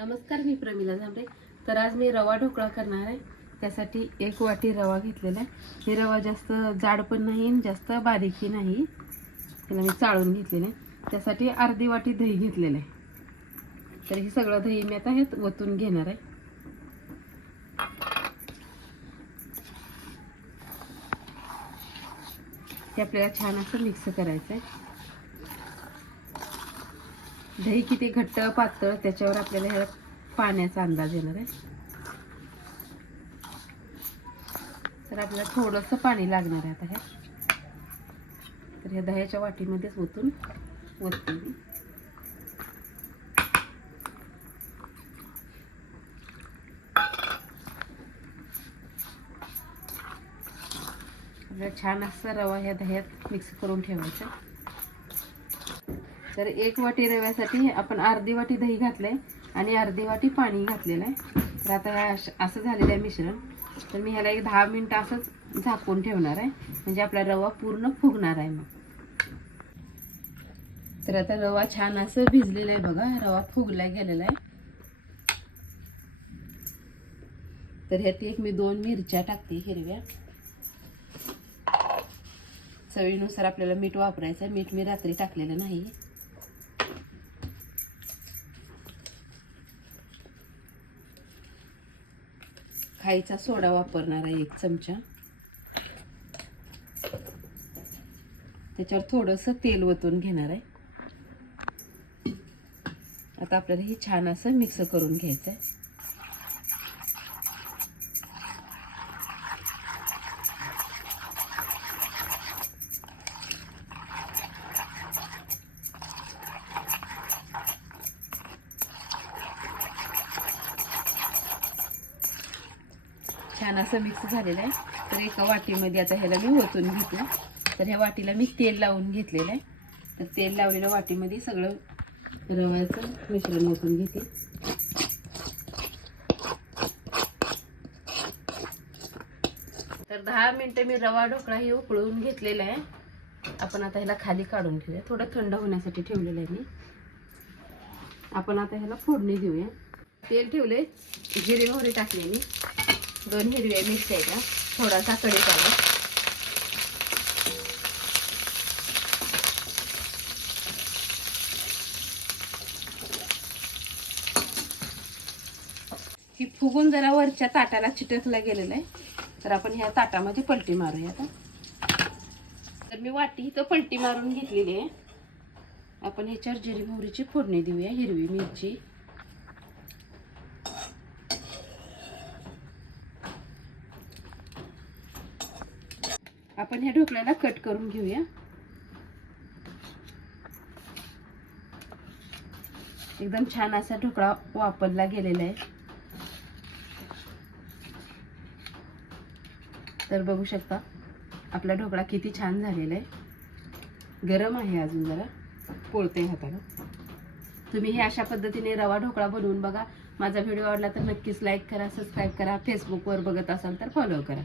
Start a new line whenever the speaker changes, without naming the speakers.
नमस्कार मी प्रमिला झांबरे. तर आज मी रवा ढोकळा करणार आहे. त्यासाठी एक वाटी रवा घेतलेला आहे. हे रवा जास्त जाड पण नाही आणि जास्त बारीकही नाही. त्याला मी चाळून घेतलेलं आहे. त्यासाठी अर्धी वाटी दही घेतलेलं आहे. तर हे सगळं दही मी आता हे ओतून घेणार आहे. ते आपल्याला छान असं मिक्स करायचं आहे. दही किती घट्ट पातळ त्याच्यावर आपल्याला ह्या पाण्याचा अंदाज येणार आहे. तर आपल्याला थोडंसं पाणी लागणार आहे आता ह्या तर ह्या दह्याच्या वाटीमध्येच ओतून ओतते मी. छान असं रवा ह्या दह्यात मिक्स करून ठेवायचा तर एक वाटी रव्यासाठी आपण अर्धी वाटी दही घातलंय आणि अर्धी वाटी पाणी घातलेलं आहे. तर आता ह्या असं झालेलं आहे मिश्रण. तर मी ह्याला एक दहा मिनटं असंच झाकून ठेवणार आहे. म्हणजे आपला रवा पूर्ण फुगणार आहे मग. तर आता रवा छान असं भिजलेला आहे बघा. रवा फुगला गेलेला आहे. तर ह्यात एक मी दोन मिरच्या टाकते हिरव्या. चवीनुसार आपल्याला मीठ वापरायचं आहे. मीठ मी रात्री टाकलेलं नाही खायचा सोडा वापरणार आहे एक चमचा. त्याच्यावर थोडंसं तेल ओतून घेणार आहे. आता आपल्याला हे छान असं मिक्स करून घ्यायचं आहे छान असं मिक्स झालेलं आहे. तर एका वाटीमध्ये आता ह्याला मी ओतून घेतलं. तर ह्या वाटीला मी तेल लावून घेतलेलं आहे. तर तेल लावलेल्या वाटीमध्ये सगळं रव्याचं मिश्रण ओतून घेते. तर दहा मिनटं मी रवा ढोकळा हे उकळून घेतलेला आहे. आपण आता ह्याला खाली काढून घेऊया. थोडं थंड होण्यासाठी ठेवलेलं आहे मी. आपण आता ह्याला फोडणी देऊया. तेल ठेवले जिरे मोहरी टाकले मी. दोन हिरव्या मिरच्या आहेत थोडासा कढीपाला ही फुगून जरा वरच्या ताटाला चिटकला गेलेलं आहे. तर आपण ह्या ताटामध्ये पलटी मारूया आता तर मी वाटी इथं पलटी मारून घेतलेली आहे. आपण ह्याच्यावर जिरी मोहरीची फोडणी देऊया हिरवी मिरची. आपण ह्या ढोकळ्याला कट करून घेऊया. एकदम छान असा ढोकळा वापरला गेलेला आहे. तर बघू शकता आपला ढोकळा किती छान झालेला आहे. गरम आहे अजून जरा पोळते हाताला. तुम्ही हे अशा पद्धतीने रवा ढोकळा बनवून बघा. माझा व्हिडिओ आवडला तर नक्कीच लाईक करा सबस्क्राईब करा. फेसबुकवर बघत असाल तर फॉलो करा.